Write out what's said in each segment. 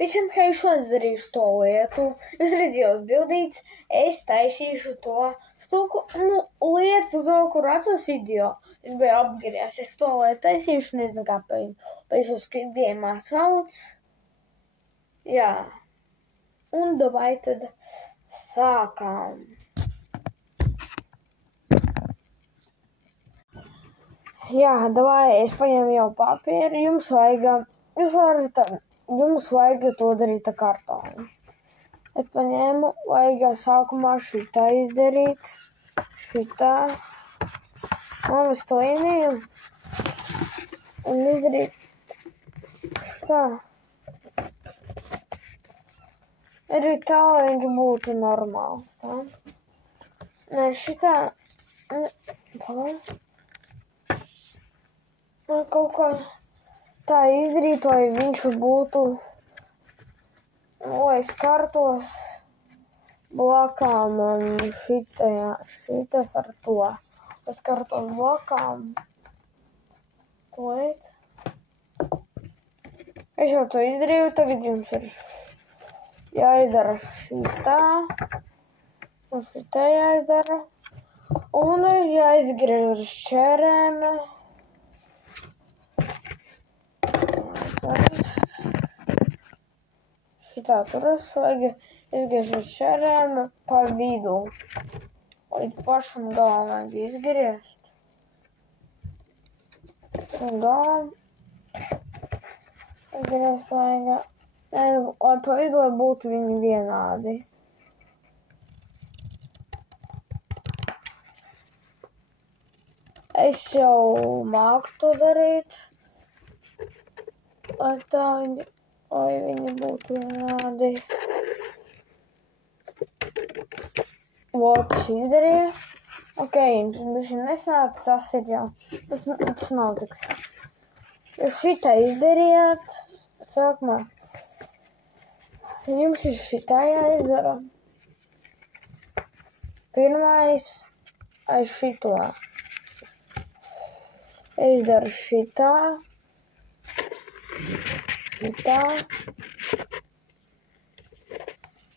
Visiem, ka es šodien darīšu to lietu. Jūs redzējāt bildītes, es taisīšu to štuku, lietu, to, kur atceros video. Es biju apgriezies, es to lietu taisīšu, nezinu kāpēc. Pēc uz Squid sauc. Jā. Un davai tad sākām. Jā, davai, es paņemu jau papīru, jums vajag to darīt ar kartonu. Es paņēmu, vajag sākumā šitā izdarīt, šitā, nomest līniju un izdarīt šitā. Arī tā, lai viņš būtu normāls, tā. Nē, šitā, kaut kā tā izdarīt, lai viņš būtu, lai skartos blakām šitas ar to. Lai skartos blakām. Tūlīt. Es jau to izdarīju, tagad jums ir jāizdara šitā. Un šitā jāizdara. Un jāizgriež ar šķērēm. Šitā turas vajag izgriezt ar šķērēm pa vidu. Līdz pašam galam vajag izgriezt. Un galam izgriezt vajag. Lai pa vidu būtu viņi vienādi. Es jau māku to darīt. Lai viņi būtu vienādi. Loks izdarīju. Ok, jums bišķi nesanāk, tas ir jau. Tas nav tik. Jūs šitā izdarījāt. Sākumā. Jums ir šitā jāizdara. Pirmais aiz šito. Es daru šitā. Šitā.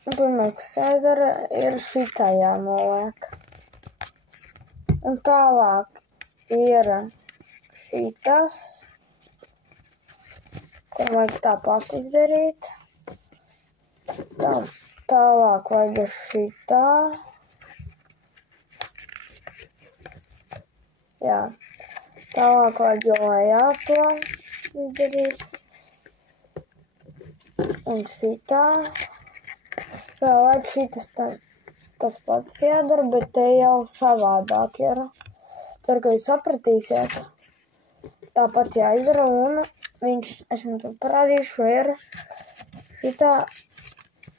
Pirmais, kas jādara, ir šitā jānoliek. Un tālāk ir šitas, ko vajag tāpat izdarīt. Tālāk vajag šitā. Jā. Tālāk vajag jau lejā to izdarīt. Un šitā. Vēl šitas tas pats jādara, bet te jau savādāk ir. Ceru, ka jūs sapratīsiet. Tāpat jāizdara un es jums to parādīšu, ir šitā.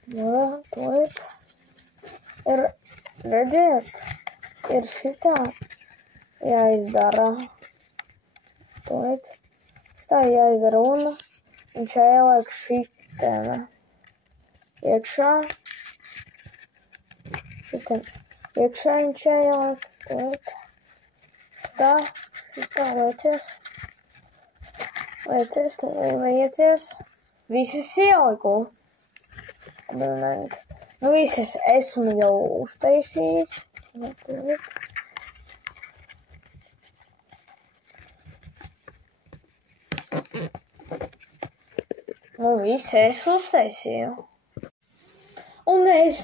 Tūlīt. Ir, redziet, ir šitā jāizdara. Tūlīt. Šitā jāizdara un viņš jāieliek šitēne. Iekšā. Iekšā viņš jāieliek. Šitā liecies. Visas ieliku. Visas esmu jau uztaisījis. Visi es uztaisīju. Un es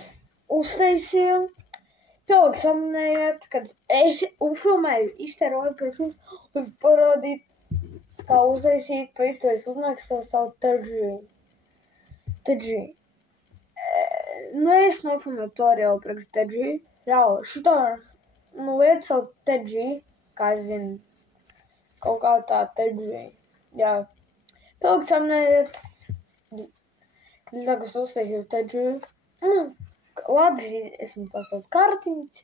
uztaisīju. Pilnīgi samanējiet, kad es filmēju, iztēroju priekš jums un parādīt, kā uztaisīt, pa iztējas uznāks savu Tedži. Es nofilmēju to arī jau priekš Tedži. Ļauj, šitā lieta savu Tedži, kā es zinu. Kaut kā tā Tedži. Jā. Pilnīgi samanējiet. Tagad es uztaisīju Tedži. Labi, es viņu pasaucu kartiņas.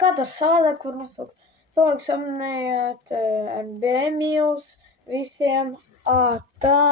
Katrs savādāk var nosaukt. Pilnīgi samanējiet ar B-mīls visiem. Tā.